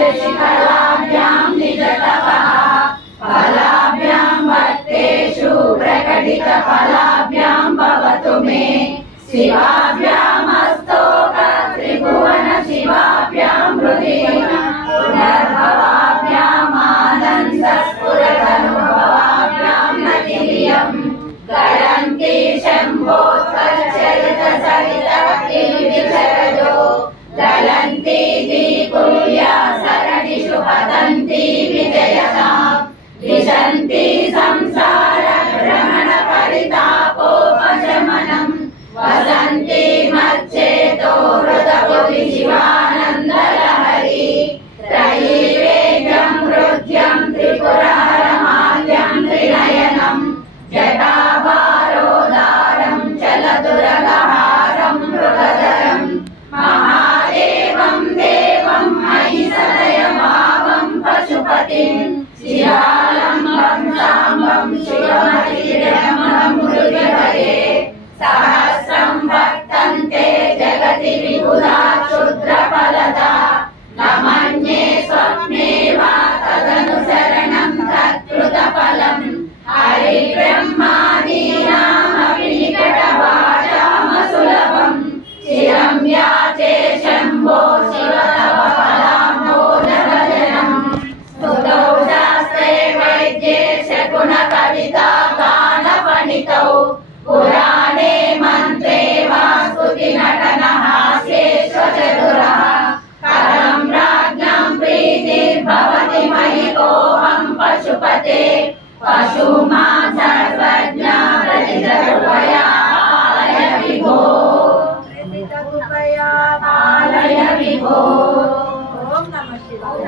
शशिकलाभ्यां निजतपः फलाभ्यां भक्तेषु प्रकटितफलाभ्यां भवतु मे शिवाभ्यामस्तोक त्रिभुवन शिवाभ्यां हृदि पुनर्भवाभ्यामानन्दस्फुरतनुभवाभ्यां नतिरियं गलन्ति शम्भोत्कर्षरितसरितभक्तिविचरजो गलन्ति दीकुल्या सरणिषु पतन्ति विजयतां विशन्ति संसारभ्रमणपरितापोपशमनम् वसन्ति मच्चेतो हृदभुवि शिवानन्दलहरी त्रयीवेद्यं हृद्यं त्रिपुरहरमाल्यं त्रिनयनं जटाभारोदारं चलदुरगहारं मृगधरं महादेवं देवं महिषदयभावं पशुपतिं शिवालम्बं साम्बं शिवमतिरमणं हृदये सहस्रं वर्तन्ते जगति विबुधा क्षुद्रफलदा न मन्ये स्वप्ने वा तदनुसरणं तत्कृतफलम् हरिब्रह्मादीनामपि निकटभाषामसुलभम् चिरं याचे शम्भो शिव तव फलाम्भोजभजनम् स्तुतौ शास्त्रे वैद्ये शकुनकविता गानपणितौ पुराणे मन्त्रे वा स्तुतिनटनहास्ये स्वचतुरः करं राज्ञां प्रीतिर्भवति मयि कोऽहं पशुपते पशुमां सर्वज्ञा प्रतिदरुपया पालय विभो पालय विभो। ओम नमः शिवाय।